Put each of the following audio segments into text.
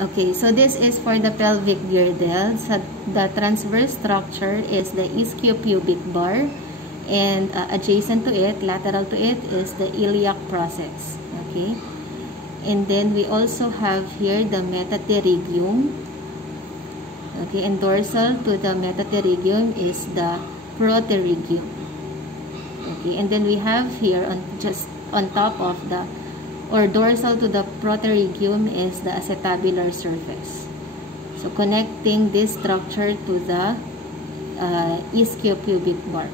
Okay, so this is for the pelvic girdle. So the transverse structure is the ischiopubic bar, and adjacent to it, lateral to it, is the iliac process. Okay, and then we also have here the metapterygium. Okay, and dorsal to the metapterygium is the proterygium. Okay, and then we have here just on top of the, or dorsal to the proterygium, is the acetabular surface. So connecting this structure to the ischiopubic bar.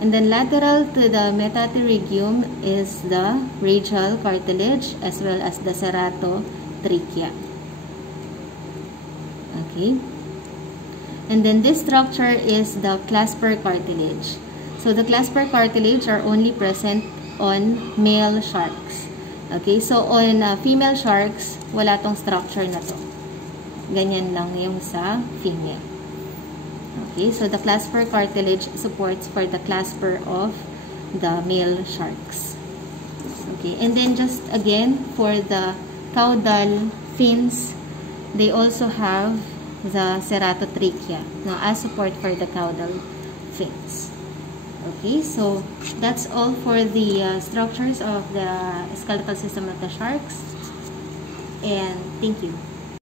And then lateral to the metapterygium is the radial cartilage as well as the ceratotrachea. Okay. And then this structure is the clasper cartilage. So the clasper cartilage are only present on male sharks. Okay, so on female sharks, wala tong structure na to. Ganyan lang yung sa female. Okay, so the clasper cartilage supports for the clasper of the male sharks. Okay, and then just again, for the caudal fins, they also have the ceratotrachea now as support for the caudal fins. Okay, so that's all for the structures of the skeletal system of the sharks, and thank you.